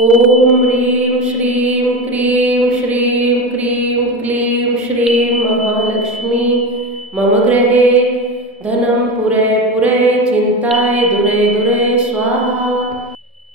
ॐ ह्रीं श्रीं क्रीं श्रीं क्रीं क्लीं श्रीं महालक्ष्मी मम गृहे धनं पुरे पुरे चिन्ताय दुरे दुरे स्वाहा।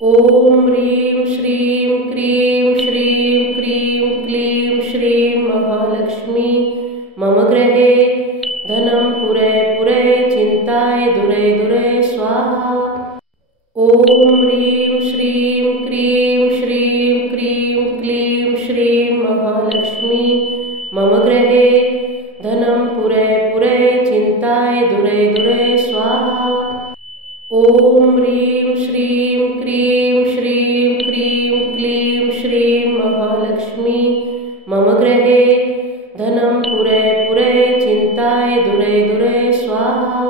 ॐ ह्रीं श्रीं क्रीं श्रीं क्रीं क्लीं श्रीं महालक्ष्मी मम गृहे धनं पुरे पुरे चिन्ताय दुरे दुरे स्वाहा। ॐ ह्रीं श्रीं क्रीं श्रीं क्रीं क्लीं श्रीं महालक्ष्मी मम गृहे धनं पुरे पुरे चिन्ताय दुरे दुरे स्वाहा। ॐ ह्रीं श्रीं क्रीं श्रीं क्रीं क्लीं श्रीं महालक्ष्मी मम गृहे धनं पुरे पुरे चिन्ताय दुरे दुरे स्वाहा।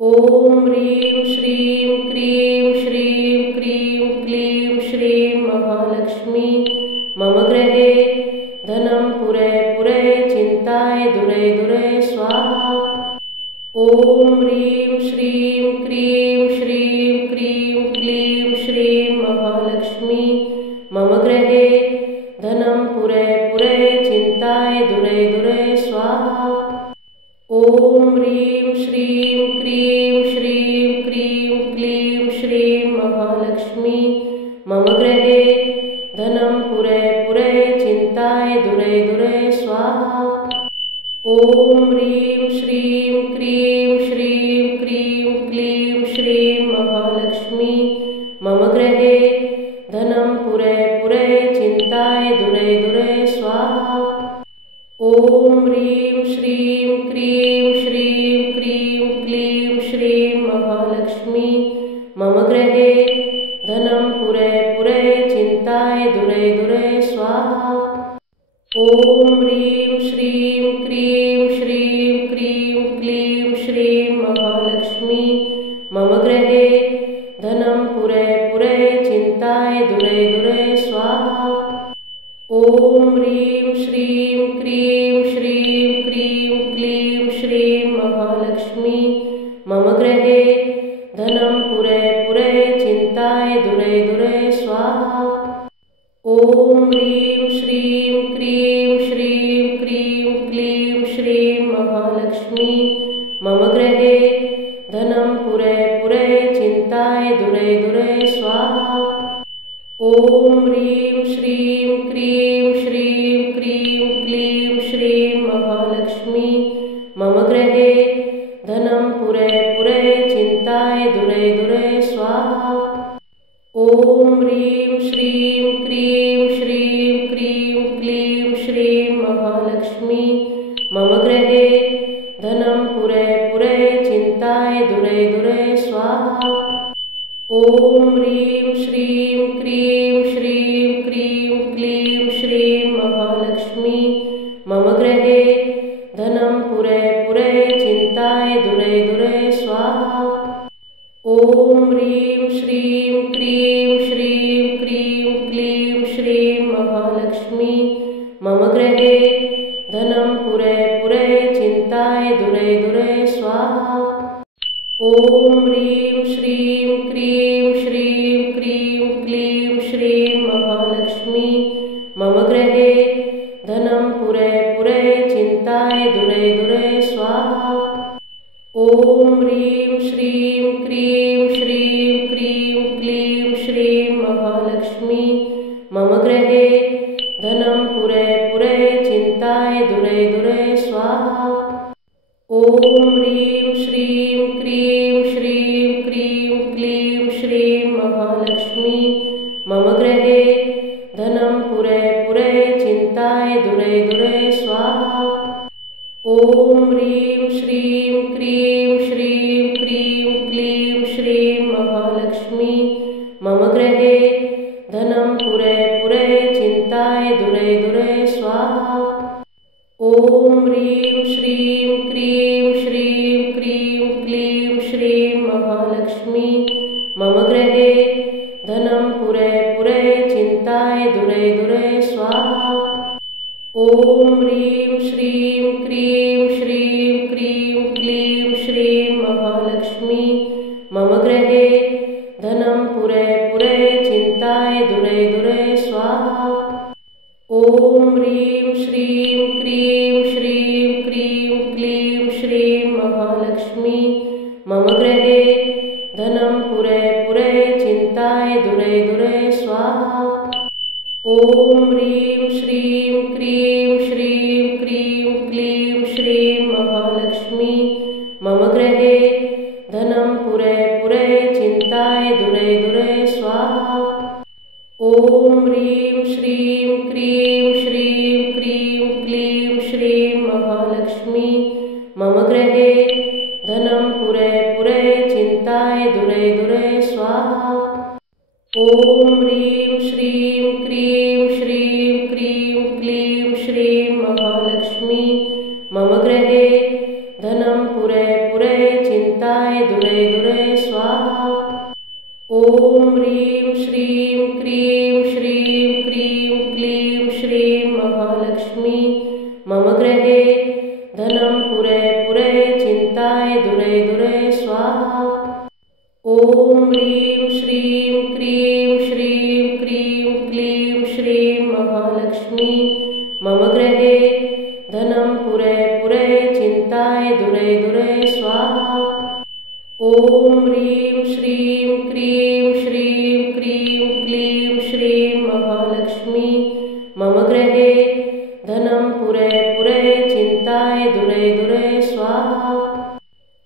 ॐ ह्रीं श्रीं क्रीं श्रीं क्रीं क्लीं श्रीं महालक्ष्मी मम गृहे धनं पुरे पुरे चिन्ताय दुरे दुरे स्वाहा। ॐ ह्रीं श्रीं क्रीं श्रीं क्रीं क्लीं श्रीं महालक्ष्मी मम गृहे धनं पुरे पुरे चिन्ताय दुरे दुरे स्वाहा। ॐ ह्रीं श्रीं क्रीं श्रीं क्रीं क्लीं श्रीं महालक्ष्मी मम गृहे धनं पुरे पुरे चिन्ताय दुरे दुरे स्वाहा। ॐ ह्रीं श्रीं क्रीं श्रीं क्रीं क्लीं श्रीं महालक्ष्मी मम गृहे धनं पुरे पुरे चिन्ताय दुरे दुरे स्वाहा। ॐ ह्रीं श्रीं क्रीं श्रीं क्रीं क्लीं श्रीं महालक्ष्मी मम गृहे धनं पुरे पुरे चिन्ताय दुरे दुरे स्वाहा। ॐ ह्रीं श्रीं क्रीं श्रीं क्रीं क्लीं श्रीं महालक्ष्मी मम गृहे धनं पुरे पुरे चिन्ताय दुरे दुरे स्वाहा। ॐ ह्रीं श्रीं क्रीं श्रीं क्रीं क्लीं श्रीं महालक्ष्मी मम गृहे धनं पुरे पुरे चिन्ताय दुरे दुरे स्वाहा। ॐ ह्रीं श्रीं क्रीं श्रीं क्रीं क्लीं श्रीं महालक्ष्मी मम गृहे धनं पुरे पुरे चिन्ताय दुरे दुरे स्वाहा। ॐ ह्रीं श्रीं क्रीं श्रीं क्रीं क्लीं श्रीं महालक्ष्मी मम गृहे धनं पुरे पुरे चिन्ताय दुरे दुरे स्वाहा। ॐ ह्रीं श्रीं क्रीं श्रीं क्रीं क्लीं श्रीं महालक्ष्मी मम गृहे धनं पुरे पुरे चिन्ताय दुरे दुरे स्वाहा। ॐ ह्रीं श्रीं क्रीं श्रीं क्रीं क्लीं श्रीं महालक्ष्मी मम गृहे धनं पुरे पुरे चिन्ताय दुरे दुरे स्वाहा। ॐ ह्रीं श्रीं क्रीं श्रीं क्रीं क्लीं श्रीं महालक्ष्मी मम गृहे धनं पुरे पुरे चिन्ताय दुरे दुरे स्वाहा। ॐ ह्रीं श्रीं क्रीं श्रीं क्रीं क्लीं श्रीं महालक्ष्मी मम गृहे धनं पुरे पुरे चिन्ताय दुरे दुरे स्वाहा। ॐ ह्रीं श्रीं क्रीं श्रीं क्रीं क्लीं श्रीं महालक्ष्मी मम गृहे धनं पुरे पुरे चिन्ताय दुरे दुरे स्वाहा। ॐ ह्रीं श्रीं क्रीं श्रीं क्रीं क्लीं श्रीं महालक्ष्मी मम गृहे धनं पुरे पुरे चिन्ताय दुरे दुरे स्वाहा। ॐ ह्रीं श्रीं क्रीं श्रीं क्रीं क्लीं श्रीं महालक्ष्मी मम गृहे धनं पुरे पुरे चिन्ताय दुरे दुरे स्वाहा। ॐ ह्रीं श्रीं क्रीं श्रीं क्रीं क्लीं श्रीं महालक्ष्मी मम गृहे धनं पुरे पुरे चिन्ताय दुरे दुरे स्वाहा। ॐ ह्रीं श्रीं क्रीं श्रीं क्रीं क्लीं श्रीं महालक्ष्मी मम गृहे धनं पुरे पुरे चिन्ताय चिन्ताय दुरे दुरे स्वाहा। ॐ ह्रीं श्रीं क्रीं श्रीं क्रीं क्लीं श्रीं महालक्ष्मी मम गृहे धनं पुरे पुरे चिन्ताय दुरे दुरे स्वाहा। ॐ ह्रीं श्रीं क्रीं श्रीं क्रीं क्लीं श्रीं महालक्ष्मी मम गृहे धनं पुरे पुरे चिन्ताय दुरे दुरे स्वाहा। ॐ ह्रीं श्रीं क्रीं श्रीं क्रीं क्लीं श्रीं महालक्ष्मी मम गृहे धनं पुरे पुरे चिन्ताय दुरे दुरे स्वाहा। ॐ ह्रीं श्रीं क्रीं श्रीं क्रीं क्लीं श्रीं महालक्ष्मी मम गृहे धनं पुरे पुरे चिन्ताय दुरे दुरे स्वाहा। ॐ ह्रीं श्रीं क्रीं श्रीं क्रीं क्लीं श्रीं महालक्ष्मी मम गृहे धनं पुरे पुरे चिन्ताय दुरे दुरे स्वाहा। ॐ ह्रीं श्रीं क्रीं श्रीं क्रीं क्लीं श्रीं महालक्ष्मी मम गृहे धनं पुरे पुरे चिन्ताय दुरे दुरे स्वाहा। ॐ ह्रीं श्रीं क्रीं श्रीं क्रीं क्लीं श्रीं महालक्ष्मी मम गृहे धनं पुरे पुरे चिन्ताय दुरे दुरे स्वाहा।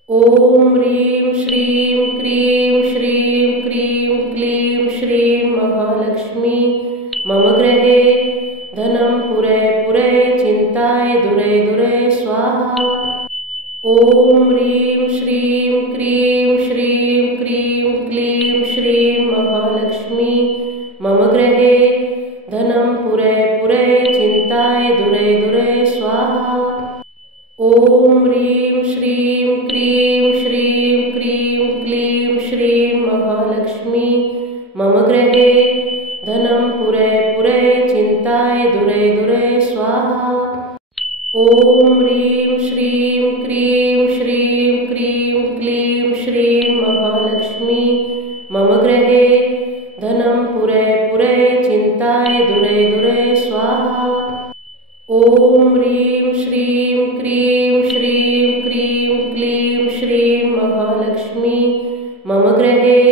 ॐ ह्रीं श्रीं क्रीं श्रीं क्रीं क्लीं श्रीं महालक्ष्मी मम गृहे धनं पुरे पुरे चिन्ताय दुरे दुरे स्वाहा। ॐ ह्रीं श्रीं क्रीं श्रीं क्रीं क्लीं श्रीं महालक्ष्मी मम गृहे धनं पुरे पुरे चिन्ताय दुरे दुरे स्वाहा। ॐ ह्रीं श्रीं क्रीं श्रीं क्रीं क्लीं श्रीं महालक्ष्मी मम गृहे धनं पुरे पुरे चिन्ताय दुरे दुरे स्वाहा। ॐ ह्रीं श्रीं क्रीं श्रीं क्रीं क्लीं श्रीं महालक्ष्मी मम गृहे धनं पुरे पुरे चिन्ताय दुरे दुरे स्वाहा। ॐ ह्रीं श्रीं क्रीं श्रीं क्रीं क्लीं श्रीं महालक्ष्मी मम गृहे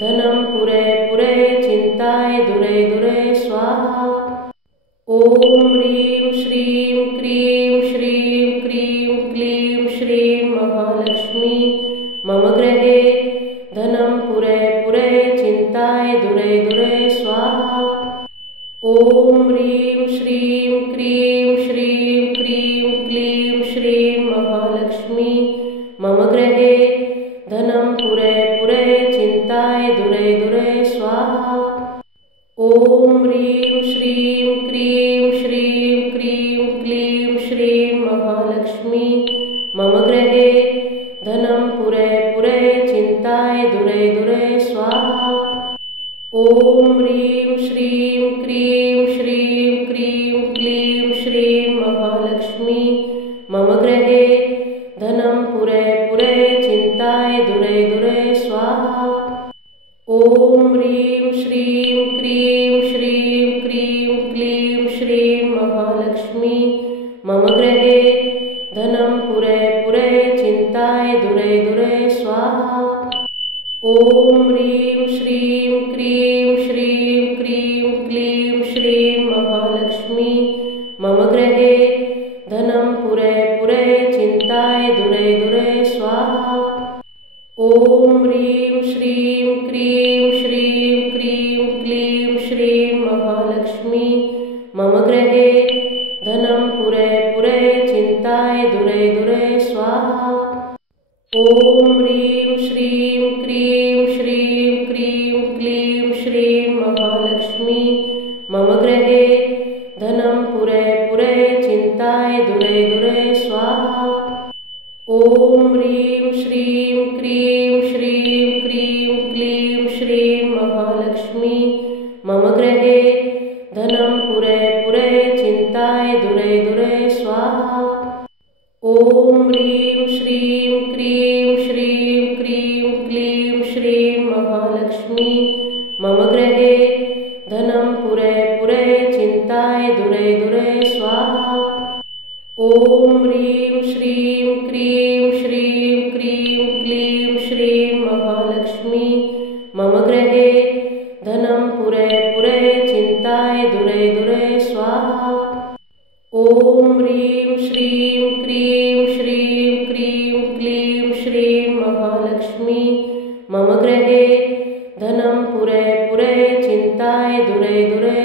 धनं पुरे पुरे चिन्ताय दुरे दुरे स्वाहा। ॐ ह्रीं श्रीं क्रीं श्रीं क्रीं क्लीं श्रीं महालक्ष्मी मम गृहे धनं पुरे पुरे चिन्ताय दुरे दुरे स्वाहा। ॐ ह्रीं श्रीं क्रीं श्रीं क्रीं क्लीं श्रीं महालक्ष्मी मम गृहे धनं पुरे पुरे चिन्ताय दुरे दुरे स्वाहा। ॐ ह्रीं श्रीं क्रीं श्रीं क्रीं क्लीं श्रीं महालक्ष्मी मम गृहे धनं पुरे पुरे चिन्ताय दुरे दुरे स्वाहा। ॐ ह्रीं श्रीं क्रीं श्रीं क्रीं क्लीं श्रीं महालक्ष्मी मम गृहे धनं पुरे पुरे चिन्ताय दुरे दुरे स्वाहा। ॐ ह्रीं श्रीं क्रीं श्रीं क्रीं क्लीं श्रीं महालक्ष्मी मम गृहे धनं पुरे पुरे चिन्ताय दुरे दुरे स्वाहा। ॐ ह्रीं श्रीं क्रीं श्रीं क्रीं क्लीं श्रीं महालक्ष्मी मम गृहे धनं पुरे पुरे चिन्ताय दुरे दुरे स्वाहा। ॐ ह्रीं श्रीं क्रीं श्रीं क्रीं क्लीं श्रीं महालक्ष्मी मम गृहे धनं पुरे पुरे चिन्ताय दुरे दुरे स्वाहा। ॐ ह्रीं श्रीं क्रीं श्रीं क्रीं क्लीं श्रीं महालक्ष्मी मम गृहे धनं पुरे पुरे चिन्ताय दुरे दुरे स्वाहा। ॐ ह्रीं श्रीं क्रीं श्रीं क्रीं क्लीं श्रीं महालक्ष्मी मम गृहे धनं पुरे पुरे चिन्ताय दुरे दुरे स्वाहा। ॐ ह्रीं श्रीं क्रीं श्रीं क्रीं क्लीं श्रीं महालक्ष्मी मम गृहे श्रीं महालक्ष्मी मम गृहे धनं पुरे पुरे चिन्ताय दुरे दुरे